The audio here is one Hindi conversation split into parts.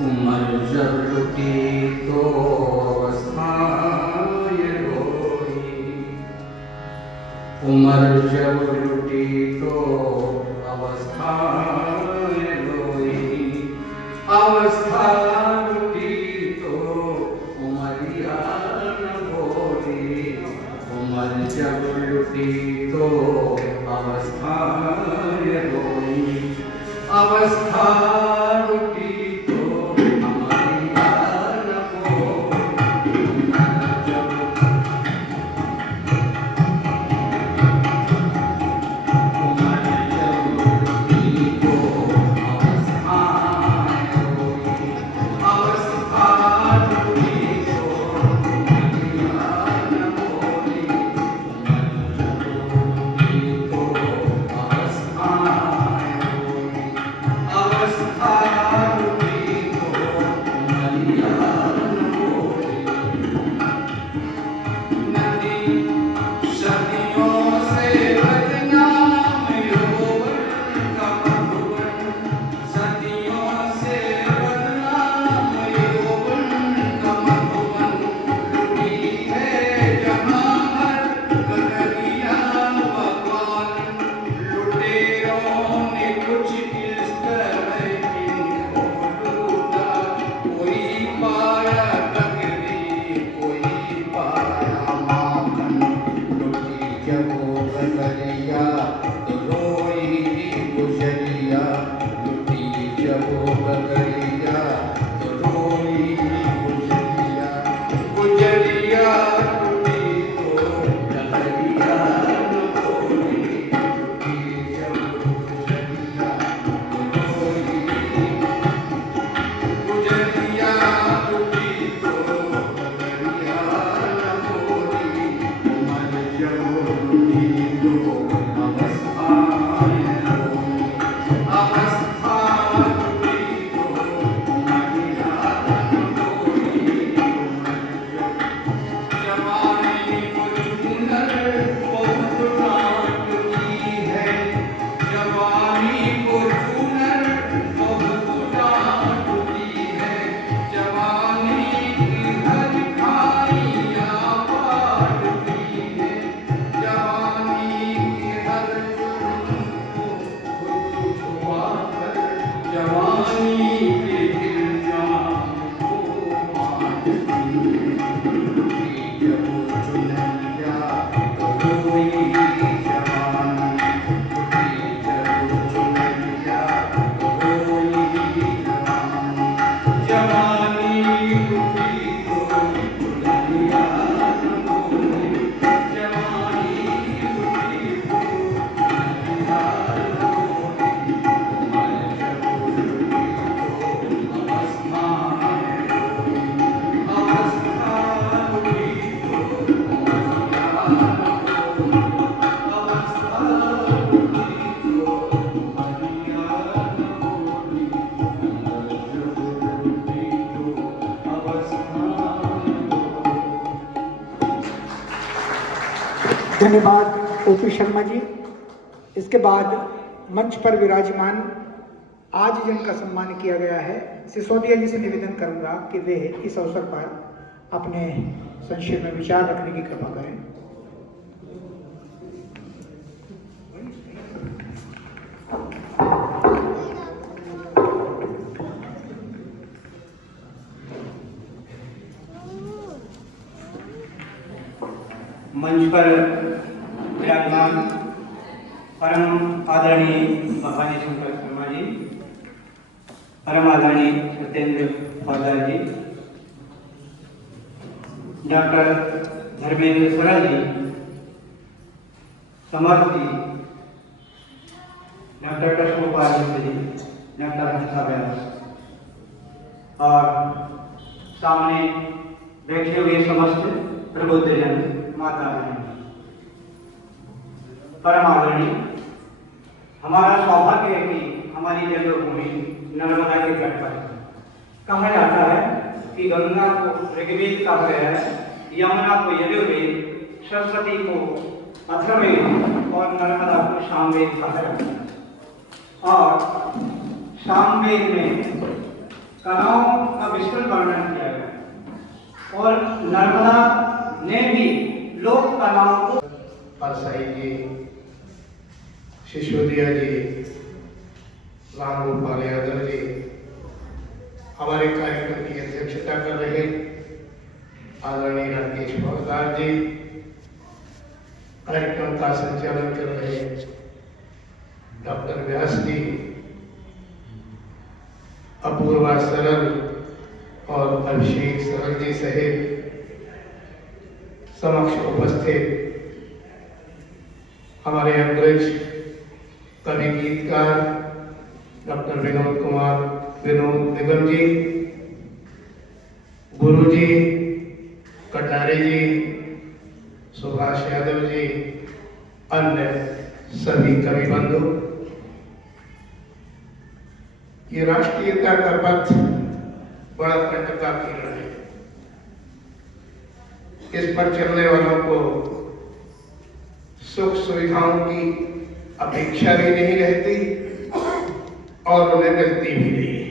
उम्र जब लुटी तो अवस्थाएं रोई, उम्र जब लुटी तो अवस्थाएं रोई, अवस्था लुटी तो उमरिया न बोली, उम्र जब लुटी तो अवस्थाएं रोई, अवस्था लुटी धन्यवाद ओपी शर्मा जी। इसके बाद मंच पर विराजमान आज जिनका सम्मान किया गया है, सिसोदिया जी से निवेदन करूंगा कि वे इस अवसर पर अपने संक्षेप में विचार रखने की कृपा करें। मंच पर विराजमान परम आदरणीय भवानी शंकर शर्मा जी, परम आदरणीय सत्येंद्र फौजदार जी, डॉक्टर धर्मेंद्र सरल जी, समर्थ जी, डॉक्टर कृष्णगोपाल जी, डॉक्टर हंसा व्यास और सामने बैठे हुए समस्त प्रबुद्धजन, माता बहन, परम आदरणीय, हमारा सौभाग्य है कि हमारी जन्मभूमि नर्मदा के तट पर कहा जाता है कि गंगा को ऋग्वेद कहा गया है, यमुना को यजुर्वेद, सरस्वती को अथर्ववेद और नर्मदा को सामवेद कहा जाता है। और सामवेद में कलाओं का विस्तृत वर्णन किया गया और नर्मदा ने भी लोक कलाओं को परसाई जी, सिसोदिया जी, राम गोपाल यादव जी हमारे कार्यक्रम की अध्यक्षता कर रहे, आदरणीय राकेश भवदार जी कार्यक्रम का संचालन कर रहे, डॉक्टर व्यास जी, अपूर्वा सरल और अभिषेक सरल जी सहित समक्ष उपस्थित हमारे अग्रज कवि गीतकार डॉक्टर विनोद कुमार विनोद निगम जी, गुरु जी, कटारे जी, सुभाष यादव जी, अन्य सभी कवि बंधु, ये राष्ट्रीयता का पथ बड़ा कंटकाकीर्ण है। इस पर चलने वालों को सुख सुविधाओं की अपेक्षा भी नहीं रहती और उन्हें मिलती भी नहीं।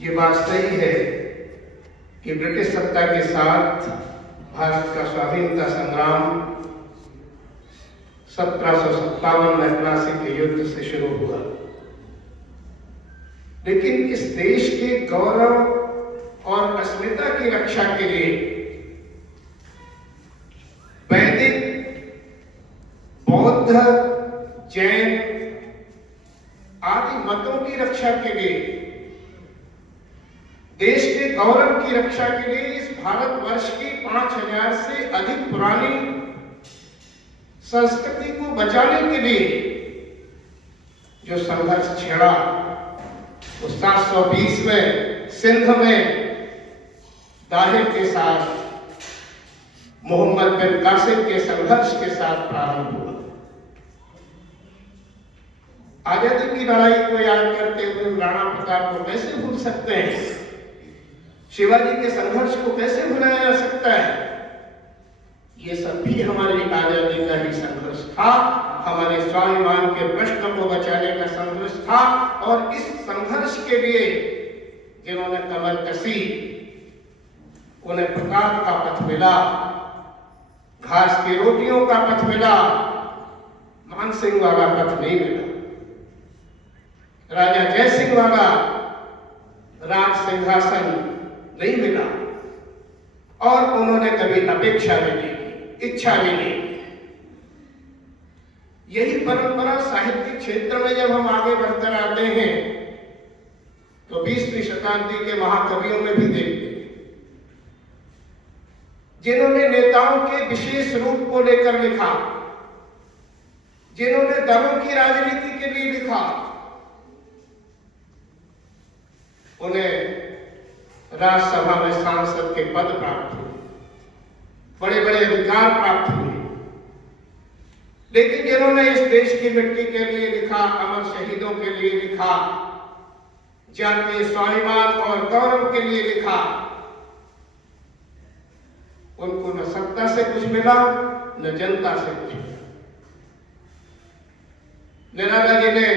ये बात सही है कि ब्रिटिश सत्ता के साथ भारत का स्वाधीनता संग्राम 1757 में प्लासी के युद्ध से शुरू हुआ, लेकिन इस देश के गौरव और अस्मिता की रक्षा के लिए वैदिक, बौद्ध, जैन आदि मतों की रक्षा के लिए, देश के गौरव की रक्षा के लिए इस भारतवर्ष की 5000 से अधिक पुरानी संस्कृति को बचाने के लिए जो संघर्ष छेड़ा, वो 720 में सिंध में दाहिर के साथ मोहम्मद बिन कासिम के संघर्ष के साथ प्रारंभ हुआ। आजादी की लड़ाई को याद करते हुए राणा प्रताप को कैसे भूल सकते हैं? शिवाजी के संघर्ष को कैसे भुलाया जा सकता है? ये सब भी हमारी आजादी का ही संघर्ष था, हमारे स्वाभिमान के प्रश्न को बचाने का संघर्ष था। और इस संघर्ष के लिए जिन्होंने कमर कसी, उन्हें प्रताप का पथ मिला, घास की रोटियों का पथ मिला, मानसिंह वाला पथ नहीं मिला। राजा जयसिंह वाला राज सिंहासन नहीं मिला और उन्होंने कभी अपेक्षा भी नहीं की, इच्छा भी नहीं की। यही परंपरा साहित्यिक क्षेत्र में जब हम आगे बढ़कर आते हैं तो 20वीं शताब्दी के महाकवियों में भी देखते हैं, जिन्होंने नेताओं के विशेष रूप को लेकर लिखा, जिन्होंने दलों की राजनीति के लिए लिखा, उन्हें राज्यसभा में सांसद के पद प्राप्त हुए, बड़े बड़े अधिकार प्राप्त हुए। लेकिन जिन्होंने इस देश की मिट्टी के लिए लिखा, अमर शहीदों के लिए लिखा, जातीय स्वाभिमान और गौरव के लिए लिखा, उनको न सत्ता से कुछ मिला न जनता से कुछ मिला। निराला जी ने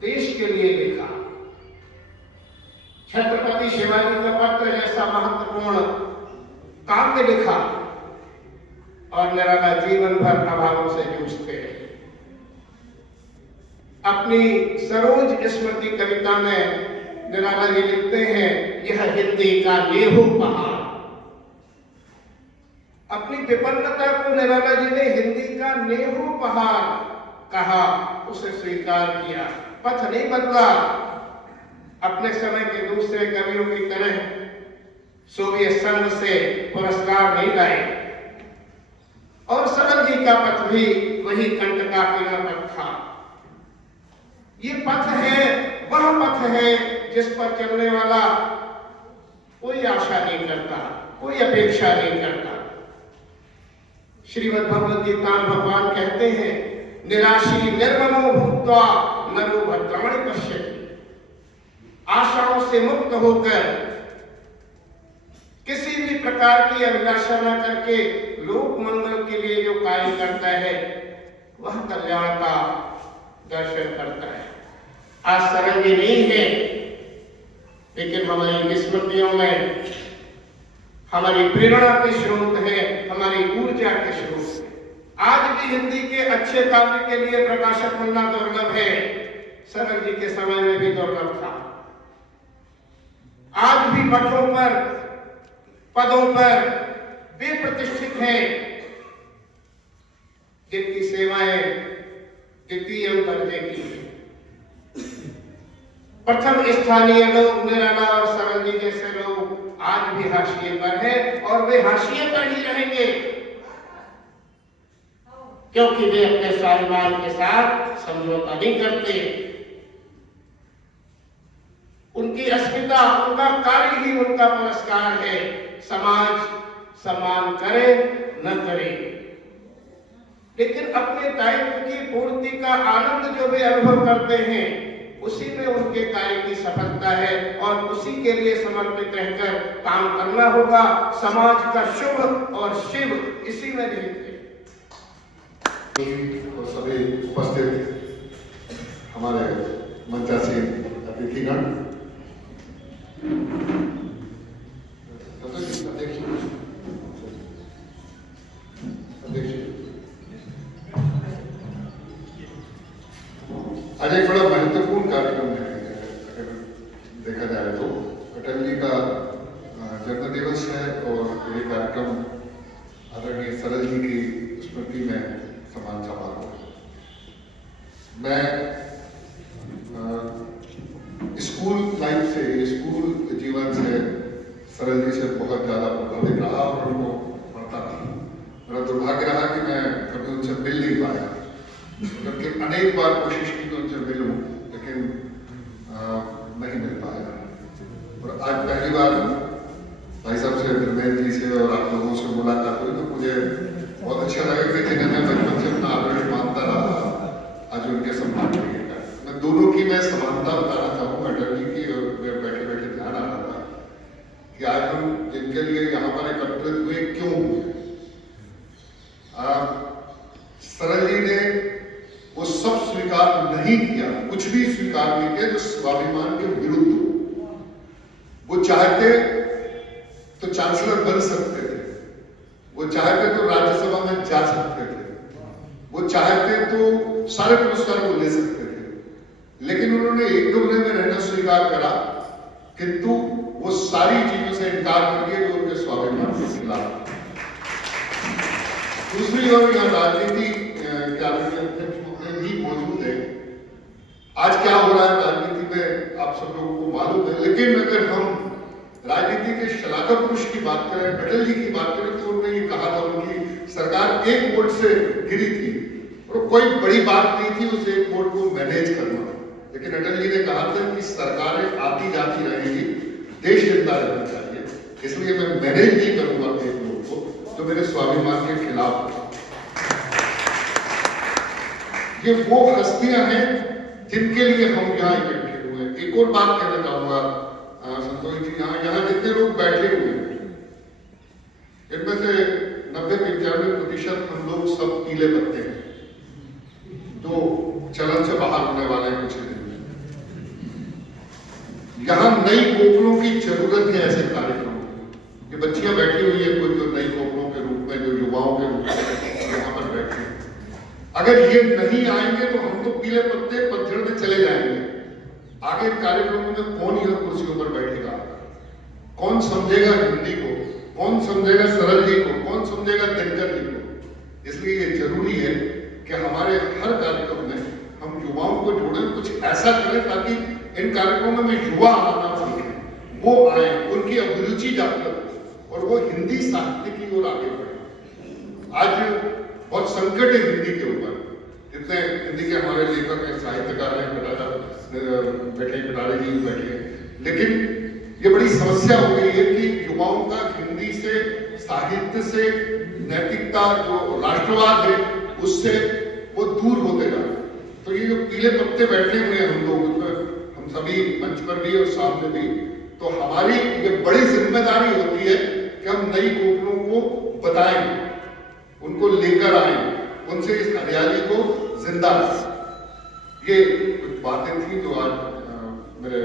देश के लिए लिखा, छत्रपति शिवाजी का पत्र जैसा महत्वपूर्ण काव्य लिखा और निराला जीवन भर अभावों से जूझते रहे। अपनी सरोज स्मृति कविता में निराला जी लिखते हैं, यह हिंदी का लेहू पहाड़। अपनी विपन्नता को निराला जी ने हिंदी का नेहरू पहाड़ कहा, उसे स्वीकार किया, पथ नहीं बदला। अपने समय के दूसरे कवियों की तरह सोवियत संघ से पुरस्कार नहीं लाए और सरल जी का पथ भी वही कंटकाकीर्ण पथ था। ये पथ है, वह पथ है जिस पर चलने वाला कोई आशा नहीं करता, कोई अपेक्षा नहीं करता। श्रीमद् भगवद गीता में भगवान कहते हैं, निराशी निर्ममो भूत्वा नरो भद्राणि पश्यति। आशाओं से मुक्त होकर, किसी भी प्रकार की अभिलाषा न करके लोक मंगल के लिए जो कार्य करता है वह कल्याण का दर्शन करता है। आज सरल जी नहीं है, लेकिन हमारी स्मृतियों में हमारी प्रेरणा के स्रोत है, हमारी ऊर्जा के स्रोत है। आज भी हिंदी के अच्छे काव्य के लिए प्रकाशक मिलना दुर्लभ है, सरल जी के समय में भी दुर्लभ था। आज भी मठों पर, पदों पर वे प्रतिष्ठित हैं जिनकी सेवाएं द्वितीय दर्जे की है। प्रथम स्थानीय लोग निराला और सरल जी जैसे लोग आज भी हाशिए पर हैं और वे हाशिए पर ही रहेंगे, क्योंकि वे अपने स्वाभिमान के साथ समझौता नहीं करते। उनकी अस्मिता, उनका कार्य ही उनका पुरस्कार है। समाज सम्मान करे न करे, लेकिन अपने दायित्व की पूर्ति का आनंद जो वे अनुभव करते हैं, उसी में उनके कार्य की सफलता है और उसी के लिए समर्पित रहकर काम करना होगा। समाज का शुभ और शिव इसी में निहित है। और सभी उपस्थित हमारे मंचासीन अतिथिगण, आज एक बड़ा महत्वपूर्ण कार्यक्रम है। अगर देखा जाए तो अटल जी का जन्म दिवस है और ये कार्यक्रम आदरणीय सरल जी की स्मृति में सम्मान समारोह। मैं स्कूल लाइफ से, स्कूल जीवन से सरल जी से बहुत ज्यादा प्रभावित रहा और उनको पढ़ता था। मेरा दुर्भाग्य रहा कि मैं कभी उनसे मिल नहीं पाया, क्योंकि अनेक बार कोशिश की कि उनसे मिलूं, लेकिन नहीं मिल पाया। और आज पहली बार भाई साहब से, धर्मेंद्र जी से और आप लोगों से मुलाकात हुई, तो मुझे बहुत अच्छा लगा कि जिन्हें मैं बचपन से अपना आदर्श मानता रहा, आज उनके सम्मान करिएगा। मैं दोनों की मैं समानता बताना चाहूँगा, अटल जी की, और मैं बैठे बैठे ध्यान आ रहा था कि आज हम जिनके लिए यहाँ पर एकत्रित हुए क्यों हुए। सरल जी ने वो सब स्वीकार नहीं किया, कुछ भी स्वीकार नहीं किया जो स्वाभिमान के विरुद्ध हो। वो चाहते तो चांसलर बन सकते थे, वो चाहते तो राज्यसभा में जा सकते थे, वो चाहते तो सारे पुरस्कार को ले सकते थे, लेकिन उन्होंने एक कमरे में रहना स्वीकार करा, किंतु वो सारी चीजों से इनकार कर दिया जो उनके स्वाभिमान के खिलाफ। दूसरी ओर यहाँ राजनीति के अध्यक्ष भी मौजूद है। आज क्या हो रहा है राजनीति में आप सब लोगों को मालूम है, लेकिन अगर हम राजनीति के शलाका पुरुष की बात करें, अटल जी की बात करें, तो उन्होंने ये कहा था उनकी सरकार 1 वोट से गिरी थी और कोई बड़ी बात नहीं थी उस 1 वोट को मैनेज करना। लेकिन अटल जी ने कहा था कि सरकारें आती जाती रहेंगी, देश जिंदा रहना चाहिए, इसलिए मैं मैनेज नहीं करूंगा 1 वोट को जो मेरे स्वाभिमान के खिलाफ है। ये वो हस्तियां हैं जिनके लिए हम यहाँ इकट्ठे हुए हैं। एक और बात कहना चाहूंगा संतोष जी, यहाँ जितने लोग बैठे हुए हैं, इनमें से 90-95% हम लोग सब पीले पत्ते हैं, जो चलन से बाहर होने वाले हैं कुछ दिन में। यहाँ नई कोपलों की जरूरत है ऐसे कार्यक्रम। ये बच्चियां बैठी हुई है कुछ, जो नई कोपलों के रूप में, जो युवाओं के रूप में यहाँ पर बैठे हैं। अगर ये नहीं आएंगे तो हम तो पीले पत्ते पतझड़ में चले जाएंगे। आगे कार्यक्रमों में कौन यह कुर्सियों पर बैठेगा, कौन समझेगा हिंदी को, कौन समझेगा सरल जी को, कौन समझेगा दिनकर जी को। इसलिए ये जरूरी है कि हमारे हर कार्यक्रम में हम युवाओं को जोड़ें, कुछ ऐसा करें ताकि इन कार्यक्रमों में युवा आना सीखें, वो आए, उनकी अभिरुचि जागृत हो और वो हिंदी साहित्य की ओर आगे बढ़े। आज बहुत संकट है हिंदी के ऊपर, जितने हिंदी के हमारे लेखक हैं, साहित्यकार हैं, बैठे कटारे जी बैठे, लेकिन ये बड़ी समस्या हो गई है कि युवाओं का हिंदी से, साहित्य से, नैतिकता जो राष्ट्रवाद है उससे वो दूर होते जा रहे हैं। तो ये जो पीले पत्ते बैठे हुए हैं हम लोग, हम सभी मंच पर भी और सामने भी, तो हमारी ये बड़ी जिम्मेदारी होती है कि हम नई कोपलों को बताएं, उनको लेकर आए, उनसे इस हरियाली को जिंदा रखें। ये कुछ बातें थी जो आज मेरे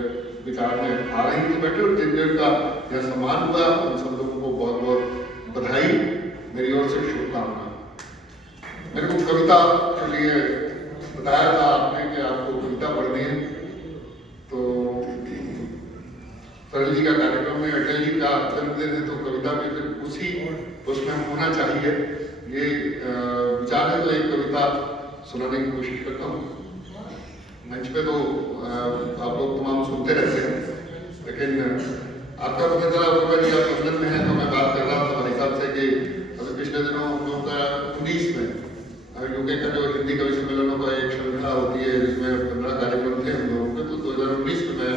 विचार में आ रही थी बैठे, और जिन जिन का यह सम्मान हुआ उन सब लोगों को बहुत बहुत बधाई, मेरी ओर से शुभकामनाएं। मेरे को कविता के लिए बताया था आपने कि आपको कविता पढ़नी है, तो सरल जी का कार्यक्रम में अटल जी का जन्मदिन है तो कविता भी फिर उसी उसमें होना चाहिए, ये विचार है। तो एक कविता सुनाने की कोशिश करता हूँ। मंच पे तो आप लोग तमाम सुनते रहते हैं, लेकिन आपका पता चला जी आप लंदन में हैं, तो मैं बात कर रहा था हमारे हिसाब से कि अभी पिछले दिनों 2019 में यूके का जो हिंदी कवि सम्मेलनों का एक श्रृंखला होती है जिसमें 15 कार्यक्रम थे हम लोगों के, तो 2019 में मैं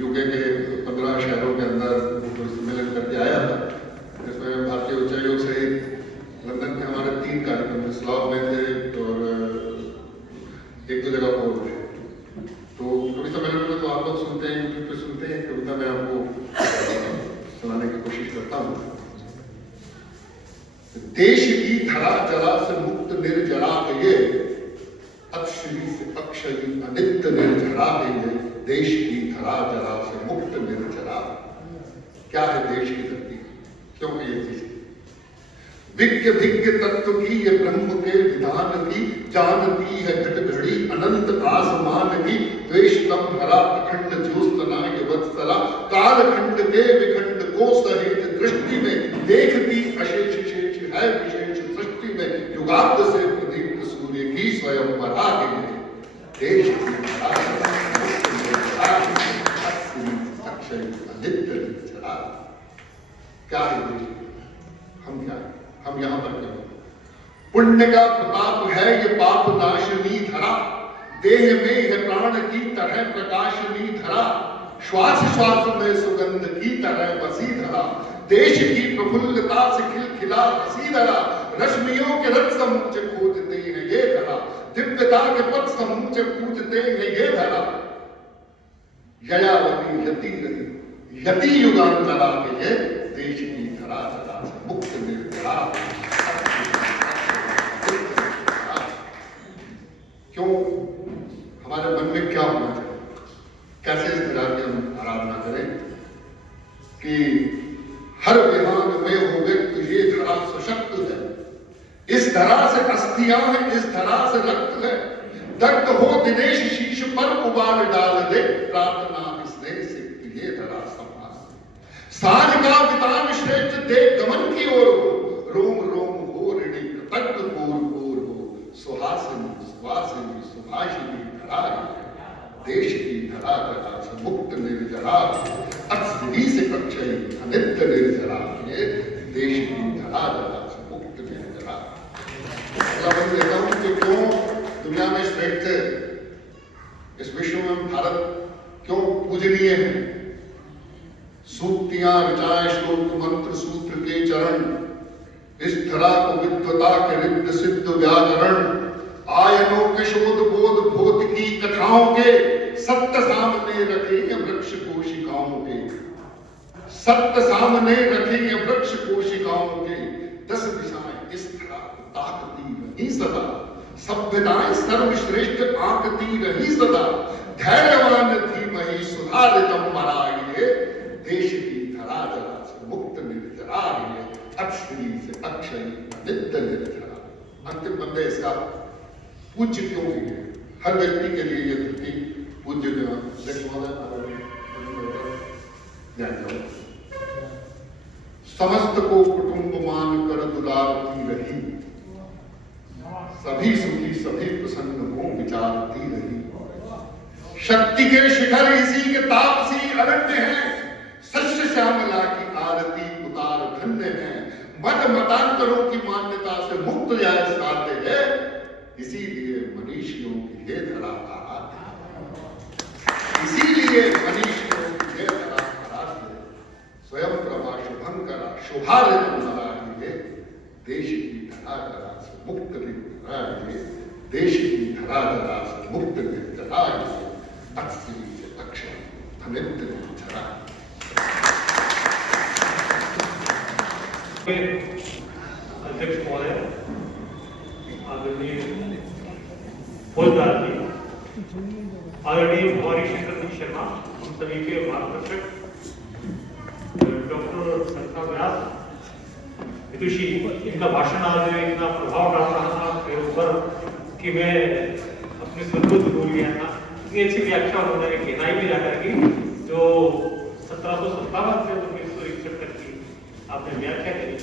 यूके के 15 शहरों के अंदर कवि सम्मेलन करके आया था, जिसमें भारतीय उच्चायोग सहित लंदन में हमारे 3 कार्यक्रम स्लॉग में थे और 1-2 जगह और थे। तो कवि सम्मेलन में तो आप लोग सुनते हैं, यूट्यूब पे सुनते हैं, कविता मैं आपको सुनाने की कोशिश करता हूँ। देश की धरा जरा से मुक्त निर्जरा गए, अक्षरी से अक्षरी अनित्य निर्जरा गए। देश की धरा जरा से मुक्त निर्जरा, क्या है देश की धरती, क्यों है ये चीज? विज्ञ भिज्ञ तत्व की ये ब्रह्म के विधान की, जानती है घट घड़ी अनंत आसमान की। द्वेष तम भरा अखंड ज्योत्सना ये वत्सला, काल खंड के विखंड को सहित दृष्टि में देखती अशेष शेष है विशेष सृष्टि में। युगाब्द से प्रदीप्त सूर्य की स्वयं बरा गई। देश की अक्षय अनित्य निर्जरा, क्या है देश? हम क्या है? हम यहां पर क्यों? पुण्य का प्रताप है ये पाप नाशनी धरा, देह में है प्राण की तरह प्रकाशनी धरा। श्वास श्वास में सुगंध की तरह बसी धरा, देश की प्रफुल्लता से खिलखिला हसी धरा। रश्मियों के रथ समूचे खोजते हैं ये धरा, दिव्यता के पथ समूचे पूजते हैं ये धरा। ययावती यति रही यति युगांतरा के ये देश की धरा धरा से मुक्त निर्जरा। क्यों? हमारे मन में क्या होना चाहिए? कैसे इस धरा की हम आराधना करें कि हर विहान में हो व्यक्त ये धरा सशक्त है। इस धरा से अस्थियां हैं, इस धरा से रक्त है। दग्ध हो दिनेश शीश पर उबाल डाल दे, प्रार्थना स्नेह से ये धरा संभाल। साज का वितान श्रेष्ठ दे गमन की ओर हो, रोम रोम हो ऋणी कृतज्ञ पूर पूर हो। सुहासिनी सुवासिनी सुभाषिनी धरा, देश की धरा धरा से मुक्त निर्जरा। अक्षरी से अक्षय अनित्य निर्जरा, ये देश की धरा धरा से मुक्त निर्जरा। मैं देता हूं कि क्यों दुनिया में श्रेष्ठ, इस विश्व में भारत क्यों पूजनीय है। सूक्तियां रचाए श्लोक मंत्र सूत्र के चरण, इस धरा को विद्वता के रिद्ध सिद्ध व्याकरण। आयनों के शोध बोध बोध की कथाओं के, सत्य सामने रखेंगे वृक्ष कोशिकाओं के। सत्य सामने रखेंगे वृक्ष कोशिकाओं के। 10 दिशाएं इस धरा को ताकती रही सदा, सभ्यताएं सर्वश्रेष्ठ आंकती रही सदा। धैर्यवान धीमहि सुधारितम मराये, देश की धरा जरा से मुक्त निर्जरा। अक्षरी से अक्षय नित्य निर्जरा। अंतिम बंदे इसका पूज्य क्यों है? हर व्यक्ति के लिए ये धरती पूज्य समस्त को कुटुंब मान कर दुलारती रही, सभी सुखी सभी प्रसन्न हो विचारती रही। शक्ति के शिखर इसी के तापसी अरण्य हैं, सस्य श्यामला की आरती उतार धन्य है। मत मतांतरों की मान्यता से मुक्त जाए साध्य है, इसीलिए मनीषियों की ये धरा आराध्य है। इसीलिए मनीषियों की ये धरा आराध्य है। स्वयं प्रभा शुभंकरा शोभारित मराये, देश की धरा धरा से मुक्त निर्जराये। देश की धरा धरा से मुक्त निर्जराये। अक्षरी से अक्षर अनित्य निर्जरा। अध्यक्ष महोदय, आदरणीय फौजदार जी, आदरणीय भवानी शंकर जी शर्मा, हम सभी के मार्गदर्शक डॉक्टर संथा व्यास विदुषी, इनका भाषण आज इतना प्रभाव डाल रहा था मेरे ऊपर कि मैं अपने संबोध भूल गया था। इतनी अच्छी व्याख्या उन्होंने केनाई में जाकर की, जो 1757 से 1961 तक की आपने व्याख्या करी,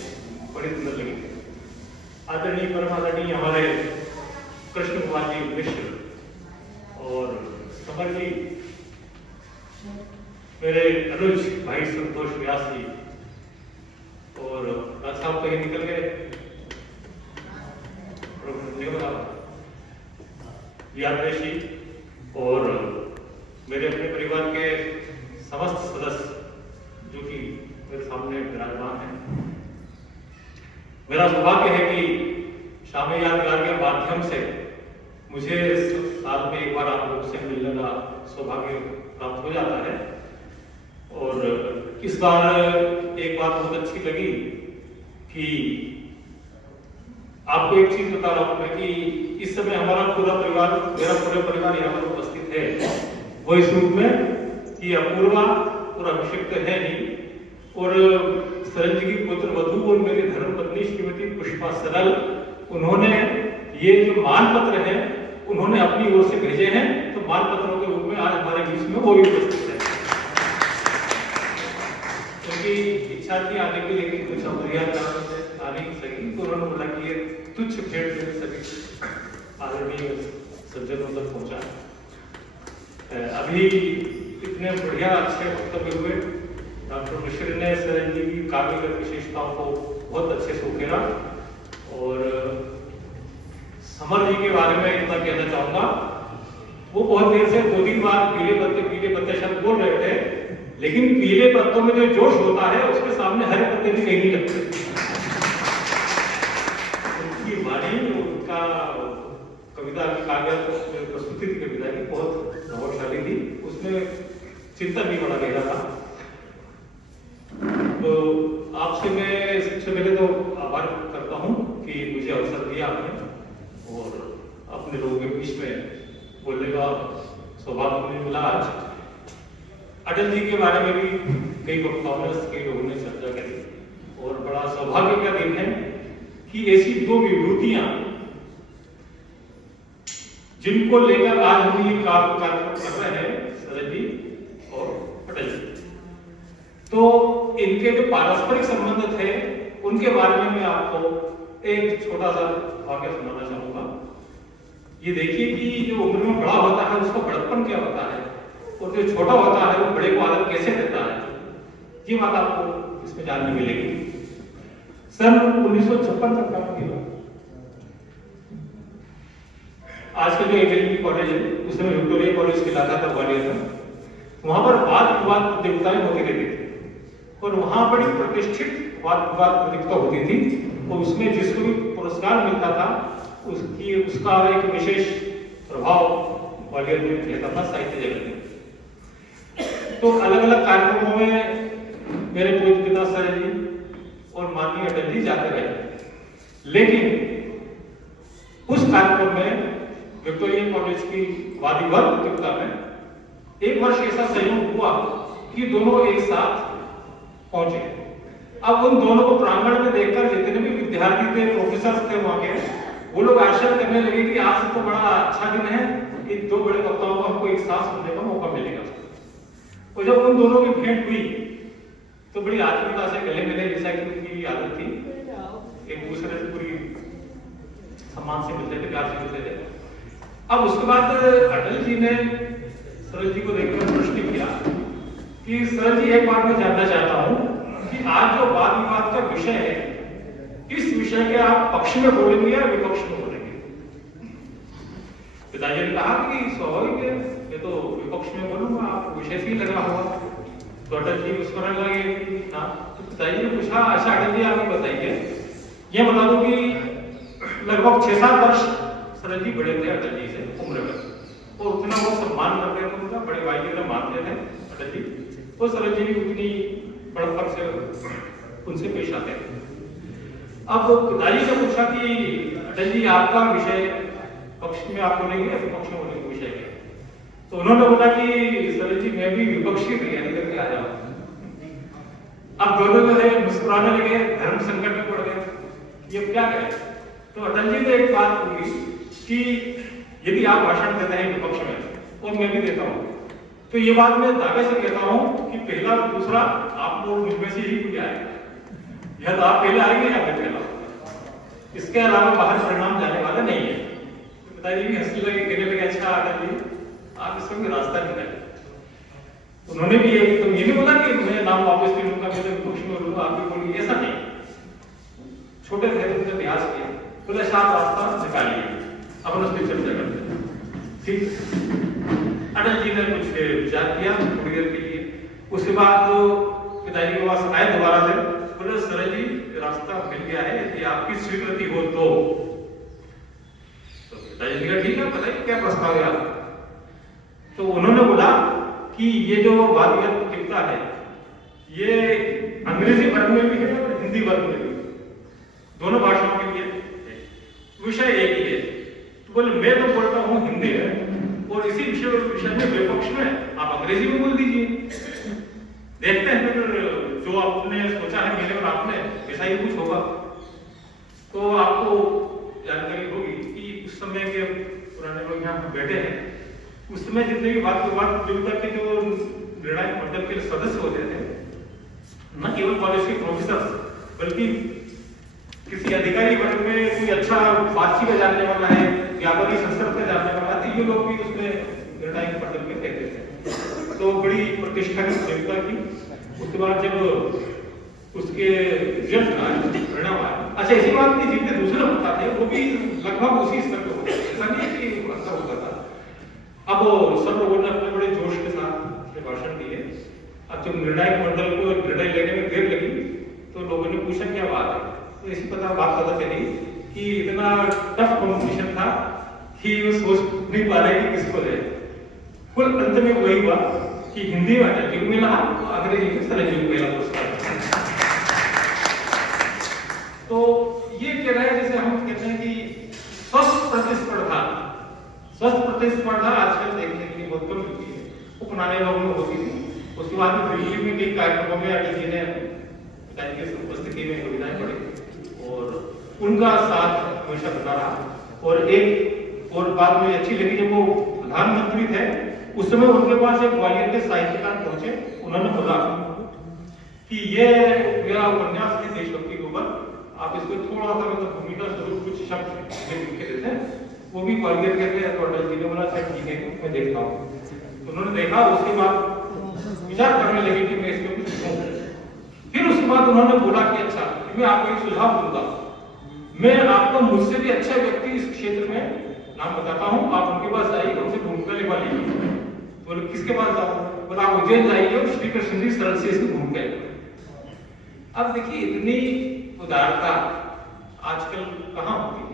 बड़ी सुंदर लगी। आदरणीय परम आदरणीय हमारे कृष्ण कुमार जी मिश्र और समर जी, मेरे अनुज भाई संतोष व्यास जी, और राज साहब तो ये निकल गए, यादवेश जी, और मेरे अपने परिवार के समस्त सदस्य जो कि मेरे सामने विराजमान हैं। मेरा सौभाग्य है कि शाम यादगार के माध्यम से मुझे साल में एक बार आप लोगों से मिलने का सौभाग्य प्राप्त हो जाता है। और इस बार एक बात बहुत अच्छी लगी कि आपको एक चीज बता रहा हूं मैं कि इस समय हमारा पूरा परिवार, मेरा पूरा परिवार यहाँ पर उपस्थित है, वो इस रूप में कि अपूर्वा और अभिषेक तो है ही, और सरल जी की पुत्र वधू और मेरी धर्मपत्नी श्रीमती पुष्पा सरल, उन्होंने ये जो मान पत्र है उन्होंने अपनी ओर से भेजे हैं, तो मान पत्रों के रूप में आज हमारे बीच में वो भी उपस्थित है। क्योंकि इच्छा थी आने की, लेकिन कुछ अमर्याद कारणों से आ नहीं सकी, तो उन्होंने बोला कि ये तुच्छ भेंट में सभी आदरणीय सज्जनों तक पहुंचा। अभी इतने बढ़िया अच्छे वक्तव्य हुए, डॉक्टर मिश्र ने सरल जी की काव्यगत विशेषताओं को बहुत अच्छे से उकेरा, और समर जी के बारे में इतना कहना चाहूंगा, वो बहुत देर से 2-3 बार पीले पत्ते शब्द बोल रहे थे, लेकिन पीले पत्तों में जो जोश होता है उसके सामने हरे पत्ते भी कहीं नहीं लगते। उनकी वाणी, उनका कविता की काव्य प्रस्तुति थी कविता की, बहुत प्रभावशाली थी, उसमें चिंतन भी बड़ा गहरा था। तो आपसे मैं सबसे पहले तो आभार करता हूं कि मुझे अवसर दिया आपने और अपने लोगों के बीच में बोलने का सौभाग्य मुझे मिला। आज अटल जी के बारे में भी कई वक्ताओं ने, कई लोगों ने चर्चा करी, और बड़ा सौभाग्य का दिन है कि ऐसी दो विभूतियां जिनको लेकर आज हम ये कार्यक्रम कर रहे हैं, सरल जी और अटल जी, तो इनके जो पारस्परिक संबंध थे उनके बारे में मैं आपको एक छोटा सा वाक्य सुनाना चाहूंगा। ये देखिए कि जो उम्र में बड़ा होता है उसका बड़प्पन क्या होता है, और जो छोटा होता है वो बड़े को आदर कैसे देता है, ये बात आपको इसमें जानने मिलेगी। सन 1956 तक की बात, आज का जो एकेडमी कॉलेज है उस समय विक्टोरिया कॉलेज के इलाका था, ग्वालियर में, वहां पर वाद विवाद प्रतियोगिताएं होती रहती थी, और वहां बड़ी प्रतिष्ठित वाद विवाद प्रतियोगिता होती थी, और उसमें जिसको भी पुरस्कार मिलता था उसका एक विशेष प्रभाव ग्वालियर में रहता था साहित्य जगत में। तो अलग अलग कार्यक्रमों में मेरे पूज्य पिता सरल जी और माननीय अटल जी जाते रहे, लेकिन उस कार्यक्रम में विक्टोरिया कॉलेज की वाद विवाद प्रतियोगिता में एक वर्ष ऐसा संयोग हुआ कि दोनों एक साथ पहुंचे। अब उन दोनों को प्रांगण में देखकर जितने भी विद्यार्थी थे, प्रोफेसर थे वहां के, वो लोग आश्चर्य करने लगे कि आज तो बड़ा अच्छा दिन है, इन दो बड़े वक्ताओं को हमको एक साथ सुनने का मौका मिलेगा। और जब उन दोनों की भेंट हुई तो बड़ी आत्मीयता से गले मिले, जैसा कि उनकी आदत थी, एक दूसरे से पूरी सम्मान से मिलते थे, प्यार से मिलते थे। अब उसके बाद अटल जी ने सरल जी को देखकर प्रश्न किया कि सरल जी, एक बात मैं जानना चाहता हूं कि आज जो वाद विवाद का विषय है, इस विषय के आप पक्ष में बोलेंगे या विपक्ष में बोलेंगे? पिताजी ने कहा कि स्वाभाविक है, मैं तो विपक्ष में बोलूंगा, आपको विषय से ही लगा होगा। तो अटल जी मुस्कुराने लगे कि हाँ। तो पिताजी ने पूछा, अच्छा अटल जी आप बताइए, ये बता दो कि लगभग 6-7 वर्ष सरल जी बड़े थे अटल जी से उम्र में, और उतना वो सम्मान करते थे उनका, बड़े भाई की तरह मानते थे अटल जी, तो सरल जी भी उतनी बड़प्पन से उनसे पेश आते थे। अब पिताजी ने पूछा कि अटल जी आपका विषय पक्ष में आप बोलेंगे या विपक्ष में बोलेंगे विषय के? तो उन्होंने बोला कि सरल जी मैं भी विपक्षी तैयारी करके आ जाऊं। अब दोनों जो है मुस्कुराने लगे, धर्म संकट में पड़ गए, ये क्या करें। तो अटल जी ने एक बात बोली कि यदि आप भाषण देते हैं विपक्ष में और मैं भी देता हूं, तो ये बात मैं दावे से कहता हूं कि पहला और दूसरा आप लोग मुझ में से ही कोई आएगा। या तो आप पहले आएंगे या मैं पहला, इसके अलावा बाहर परिणाम जाने वाला नहीं है। तो पिताजी भी हंसने लगे, कहने लगे अच्छा अटल जी आप इसमें रास्ता निकालें। उन्होंने भी तो ये नहीं बोला कि मैं नाम वापस ले लूंगा, मैं विपक्ष में लूंगा, आप भी बोलिए, ऐसा नहीं। छोटे थे उनने प्रयास किया, बोले साफ रास्ता निकालिए, अपन उस पर चर्चा करते हैं। ठीक, अटल जी ने कुछ विचार किया थोड़ी देर के लिए, उसके बाद पिताजी के पास आए दोबारा से, बोले सरल जी रास्ता मिल गया है, यदि आपकी स्वीकृति हो तो पिताजी ने कहा ठीक है बताइए क्या प्रस्ताव है आपका। तो उन्होंने बोला कि ये जो वादियत प्रतियोगिता है ये अंग्रेजी वर्ग में भी है और हिंदी वर्ग में भी, दोनों भाषाओं के लिए विषय एक ही है। तो बोले मैं तो बोलता हूँ हिंदी में और इसी विषय में विपक्ष में आप अंग्रेजी में बोल दीजिए, देखते हैं फिर जो आपने सोचा है मेरे और आपने ऐसा ही कुछ होगा। तो आपको जानकारी होगी कि उस समय के पुराने लोग यहाँ बैठे हैं, उस समय जितने भी वाद विवाद प्रतियोगिता के जो निर्णायक मंडल के सदस्य होते थे, न केवल कॉलेज के प्रोफेसर बल्कि किसी अधिकारी वर्ग में कोई अच्छा फारसी का जानने वाला है, व्यापारी संस्कृत का जानने वाला है, ये लोग भी उसमें निर्णायक मंडल में कहते थे। तो बड़ी प्रतिष्ठा की प्रतियोगिता की। उसके बाद जब उसके रिजल्ट आए, परिणाम आए, अच्छा ऐसी बात की जितने दूसरे होता थे वो भी लगभग उसी स्तर पे होते थे, ऐसा नहीं है कि अंतर होता था। अब सब लोगों ने अपने बड़े जोश के साथ भाषण दिए। अब जब निर्णायक मंडल को निर्णय लेने में देर लगी तो लोगों ने पूछा क्या बात है, तो इसी बात पता चली कि इतना टफ कॉम्पिटिशन था कि वो सोच नहीं पा रहे कि किसको दे। कुल अंत में वही हुआ कि हिंदी में अटल जी को मिला, अंग्रेजी में सरल जी को मिला पुरस्कार। तो ये कह रहे हैं जैसे हम कहते हैं कि स्वस्थ प्रतिस्पर्धा आजकल देखने के लिए बहुत कम होती है, वो पुराने लोगों में होती थी। उसके बाद में दिल्ली में कई कार्यक्रमों में अटल जी ने पिताजी की उपस्थिति में योगदान पड़े और उनका साथ हमेशा बना रहा। और एक और बात मुझे अच्छी लगी, जब वो प्रधानमंत्री थे उस समय उनके पास एक ग्वालियर के साहित्यकार पहुंचे, उन्होंने बोला कि ये मेरा उपन्यास है देशभक्ति के ऊपर, आप इसको थोड़ा सा मतलब भूमिका स्वरूप कुछ शब्द लिख के देते हैं। वो भी ग्वालियर के थे, तो अटल जी ने बोला सर ठीक है मैं देखता हूँ। तो उन्होंने देखा, उसके बाद विचार करने लगे कि मैं इसमें कुछ लिखूं। फिर उसके बाद उन्होंने बोला कि अच्छा मैं आपको एक सुझाव दूंगा, मैं आपको मुझसे भी अच्छा व्यक्ति इस क्षेत्र में नाम बताता हूँ, आप उनके पास जाइए, उनसे भूमिका लिखवा लीजिए। बोले किसके पास जाऊँ? बोला आप उज्जैन जाइए और श्री कृष्ण जी सरल से इसकी भूमिका। अब देखिए इतनी उदारता आजकल कहाँ होती है,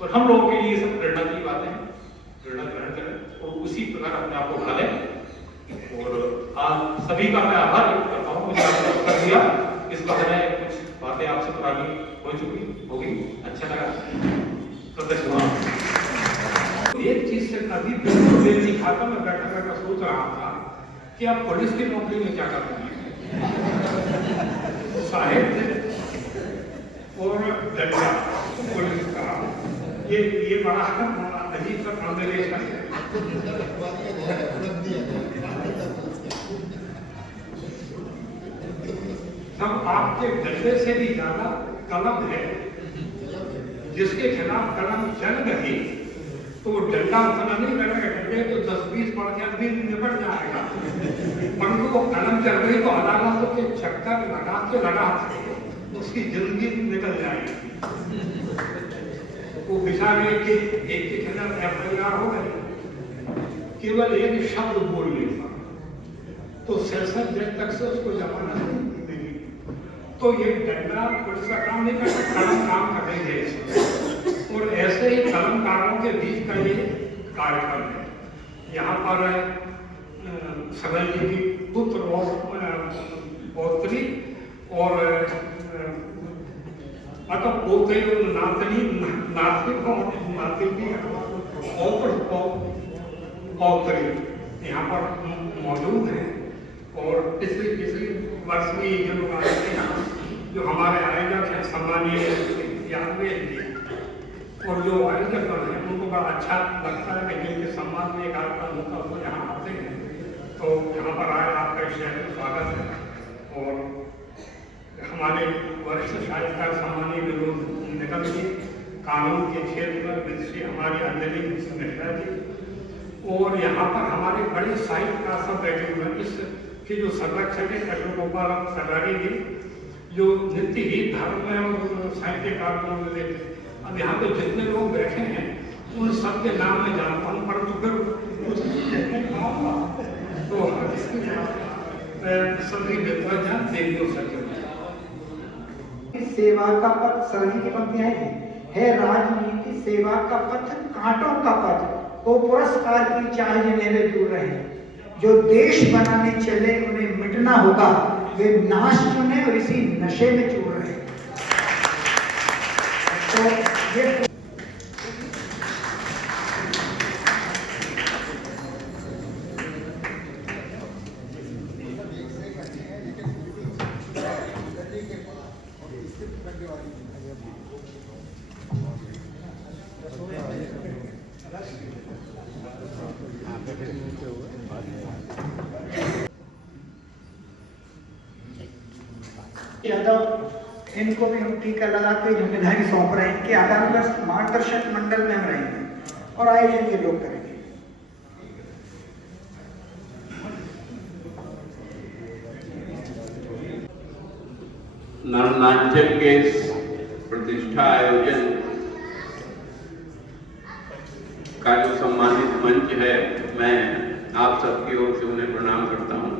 और हम लोगों के लिए सब प्रेरणा की बातें हैं, प्रेरणा ग्रहण करें और उसी प्रकार अपने आप को ढालें। और आज सभी का मैं आभार व्यक्त करता हूँ, मुझे आपने अवसर दिया, इस बहाने कुछ बातें आपसे पुरानी हो चुकी होगी, अच्छा लगा। एक चीज से कभी बिल्कुल दिल नहीं खाता, मैं बैठा बैठा सोच रहा था कि अब पुलिस की नौकरी में क्या करना है। साहित्य और दंगा पुलिस का ये बड़ा अजीब सा कॉम्बिनेशन है। सब आपके डंडे से भी ज्यादा कलम है, जिसके खिलाफ कलम चल गई तो डंडा उतना नहीं लगेगा, डंडे तो 10-20 पड़ के आदमी निपट जाएगा, परंतु वो कलम चल गई तो अदालतों के चक्कर लगा उसकी जिंदगी निकल जाएगी। वो बेचारे के एक के खिलाफ FIR हो गए, केवल एक शब्द बोल लेता तो सेशन जज तक से उसको जमानत नहीं मिलेगी। तो ये डंडा पुलिस का काम नहीं करता, कलम काम करेंगे। और ऐसे ही कलमकारों के बीच का ये कार्यक्रम है। यहाँ पर सरल जी की पुत्र और पौत्री और मतलब पोते नातनी नातिक और नातिनी और पौत्री यहाँ पर मौजूद हैं और पिछले वर्ष भी जो लोग आए थे यहाँ, जो हमारे आयोजक हैं सम्मानीय यादवेश जी, और जो आयोजक हैं उनको बड़ा अच्छा लगता है कि जिनके सम्मान में एक कार्यक्रम होता है वो यहाँ आते हैं। तो यहाँ पर आए आपका शहर स्वागत है। और हमारे वरिष्ठ साहित्यकार सम्मानीय विनोद निगम जी, कानून के क्षेत्र में विदेशी हमारी अंजलि मिश्रा जी, और यहाँ पर हमारे बड़े साहित्यकार सब बैठे हुए हैं। इसके जो संरक्षक है अशोक गोपाल सगारी जी, जो नित्य ही धर्म में और साहित्य कार्यक्रम में देते। अब यहाँ पे जितने लोग बैठे हैं उन सब के नाम में जानता हूँ, परंतु फिर तो सभी विद्वान देवियों सके सेवा का पथ सरणी की पंक्तियां है राजनीति सेवा का पथ कांटों का पथ, वो पुरस्कार की चाह जिन्हें दूर रहे, जो देश बनाने चले उन्हें मिटना होगा, वे नाश चुने और इसी नशे में चूर रहे। तो ये यादव, इनको भी हम टीका लगा के जिम्मेदारी सौंप रहे हैं कि आगामी वर्ष मार्गदर्शक मंडल में हम रहेंगे और आयोजन ये लोग करेंगे। नरनाट्यम के इस प्रतिष्ठा आयोजन का जो सम्मानित मंच है, मैं आप सबकी ओर से उन्हें प्रणाम करता हूँ।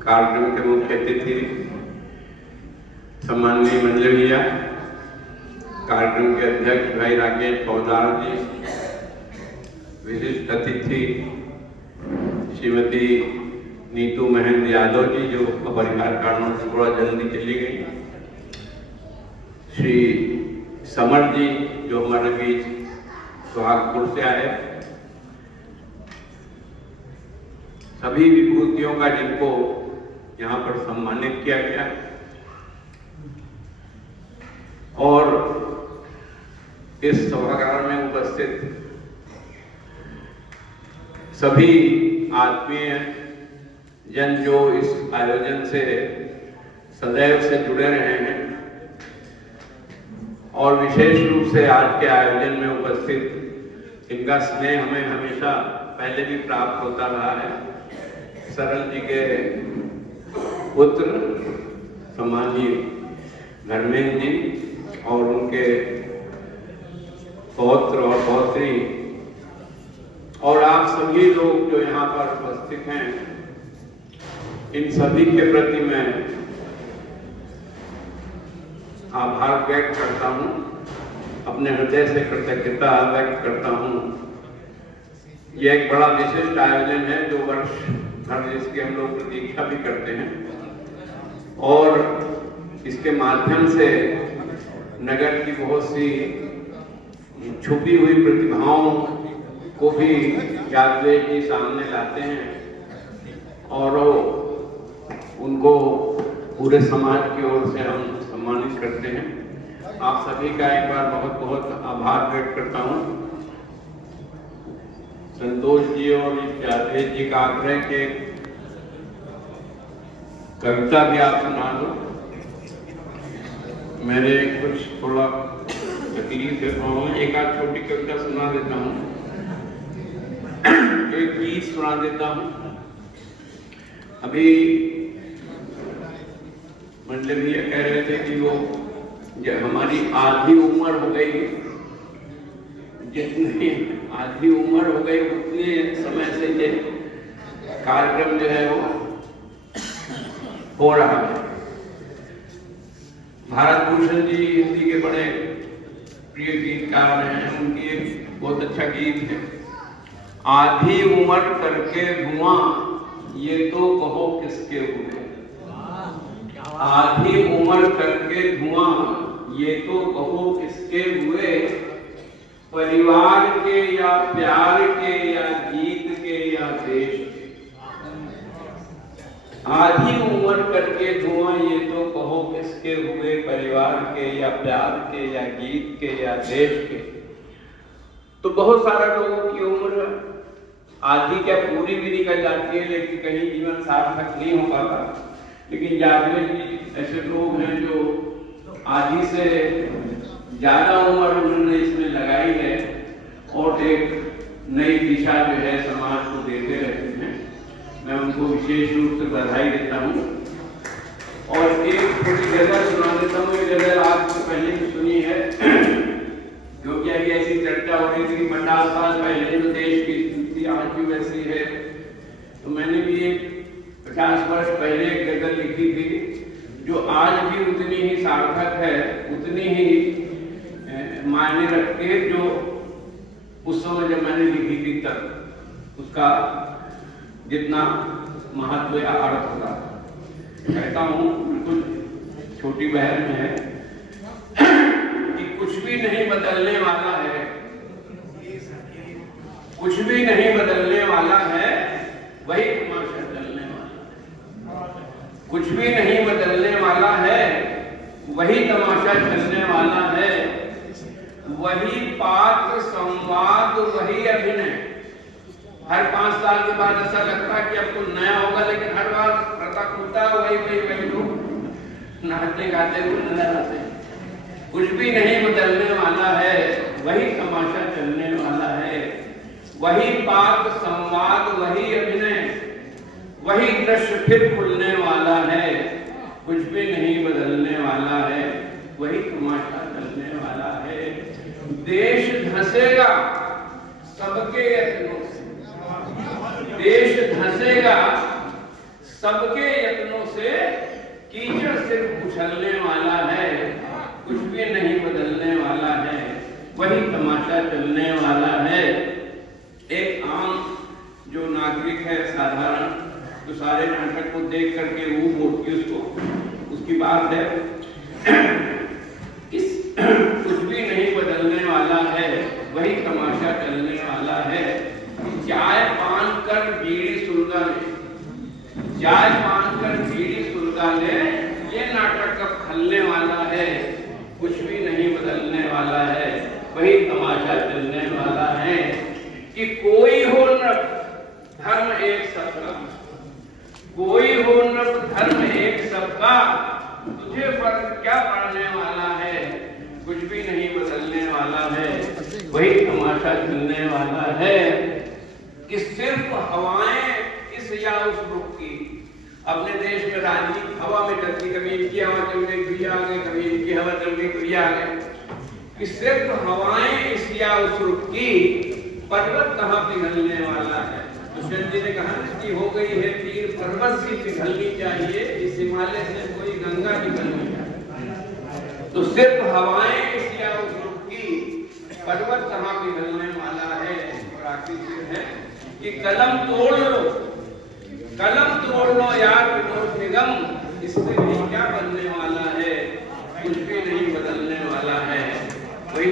कार्यक्रम के मुख्य अतिथि सम्माननीय मंजर भैया, कार्यक्रम के अध्यक्ष भाई राकेश पौदार जी, विशिष्ट अतिथि श्रीमती नीतू महेंद्र यादव जी जो अपरिहार कारणों से थोड़ा जल्दी चली गई, श्री समर जी जो हमारे बीच सुहागपुर से आए, सभी विभूतियों का जिनको यहाँ पर सम्मानित किया गया, और इस सभागार में उपस्थित सभी आत्मीय जन जो इस आयोजन से सदैव से जुड़े रहे हैं, और विशेष रूप से आज के आयोजन में उपस्थित इनका स्नेह हमें हमेशा पहले भी प्राप्त होता रहा है। सरल जी के पुत्र सम्मानीय धर्मेंद्र जी और उनके पौत्र और पौत्री और आप सभी लोग जो यहाँ पर उपस्थित हैं, इन सभी के प्रति मैं आभार व्यक्त करता हूँ, अपने हृदय से कृतज्ञता व्यक्त करता हूँ। यह एक बड़ा विशिष्ट आयोजन है जो वर्ष भर जिसकी हम लोग प्रतीक्षा भी करते हैं, और इसके माध्यम से नगर की बहुत सी छुपी हुई प्रतिभाओं को भी यादवेश जी सामने लाते हैं और उनको पूरे समाज की ओर से हम सम्मानित करते हैं। आप सभी का एक बार बहुत बहुत आभार व्यक्त करता हूँ। संतोष जी और यादवेश जी का आग्रह के कविता भी आप सुना दो। मेरे कुछ थोड़ा तकलीफ है, एक आध छोटी कविता सुना देता हूँ, एक गीत सुना देता हूँ। अभी मंडल भैया कह रहे थे कि वो हमारी आधी उम्र हो गई, जितनी आधी उम्र हो गई उतने समय से ये कार्यक्रम जो है वो हो रहा है। भारत भूषण जी हिंदी के बड़े प्रिय गीतकार हैं, उनकी एक बहुत अच्छा गीत है, आधी उम्र करके धुआं ये तो कहो किसके हुए, आधी उम्र करके धुआं ये तो कहो किसके हुए, परिवार के या प्यार के या गीत के या देश के। आधी उम्र करके धुआं ये तो कहो किसके हुए, परिवार के या प्यार के या गीत के या देश के। तो बहुत सारा लोगों की उम्र आधी क्या पूरी भी निकल जाती है, लेकिन कहीं जीवन सार्थक नहीं हो पाता। लेकिन जागरण जी ऐसे लोग हैं जो आधी से ज्यादा उम्र उन्होंने इसमें लगाई है और एक नई दिशा जो है समाज को देते रहते हैं। मैं उनको विशेष रूप से बधाई देता हूँ। और एक छोटी गजल सुना देता हूँ। ये गजल आपसे पहले भी सुनी है, क्योंकि अभी ऐसी चर्चा हो रही थी 50 साल पहले जो देश की स्थिति आज भी वैसी है। तो मैंने भी एक 50 वर्ष पहले एक गजल लिखी थी जो आज भी उतनी ही सार्थक है, उतनी ही मायने रखती है जो उस समय जब मैंने लिखी थी तब उसका जितना महत्व या अर्थ होगा। कहता हूँ, बिल्कुल छोटी बहन में है कि कुछ भी नहीं बदलने वाला है, कुछ भी नहीं बदलने वाला है, वही तमाशा चलने वाला। कुछ भी नहीं बदलने वाला है, वही तमाशा चलने वाला है। वही पात्र संवाद, वही अभिनय। हर 5 साल के बाद ऐसा लगता है कि अब कुछ नया होगा, लेकिन हर बार खाता खुलता है वही लोग नाचते गाते हुए नजर आते हैं। कुछ भी नहीं बदलने वाला है, वही तमाशा चलने वाला है। वही पात्र संवाद, वही अभिनय, वही दृश्य फिर खुलने वाला है। कुछ भी नहीं बदलने वाला है, वही तमाशा चलने वाला है। देश धंसेगा सबके यत्नों से, देश धंसेगा सबके यत्नों से, कीचड़ सिर्फ उछलने वाला है। कुछ भी नहीं बदलने वाला है, वही तमाशा चलने वाला है। एक आम जो नागरिक है साधारण, तो सारे नाटक को देख करके ऊब होती उसको, उसकी बात है। कुछ भी नहीं बदलने वाला है, वही तमाशा चलने वाला है। चाय पान कर बीड़ी सुलगा ले, चाय पान कर बीड़ी सुलगा ले, ये नाटक कब खलने वाला है। कुछ भी नहीं बदलने वाला है, वही तमाशा चलने वाला है। कि कोई हो नृप धर्म एक सबका, कोई हो नृप धर्म एक सबका, तुझे फर्क क्या पड़ने वाला है। कुछ भी नहीं बदलने वाला है, वही तमाशा चलने वाला है। कि सिर्फ हवाएं इस या उस रुख की, अपने देश में राजनीति हवा में चलती, कभी इनकी हवा चल गई फिर आ गए, कभी इनकी हवा चल गई फिर आ गए। कि सिर्फ हवाएं इस या उस रुख की, पर्वत कहाँ पिघलने वाला है। दुष्यंत जी ने कहा कि हो गई है तीर, पर्वत सी पिघलनी चाहिए, इस हिमालय से कोई गंगा निकलनी चाहिए। तो सिर्फ हवाएं इस या उस रुख की, पर्वत कहाँ पिघलने वाला है। और आखिरी चीज है कि कलम तोड़ लो, कलम तोड़ लो यार विनोद निगम, इससे भी क्या बनने वाला है। कुछ भी नहीं बदलने वाला है, वही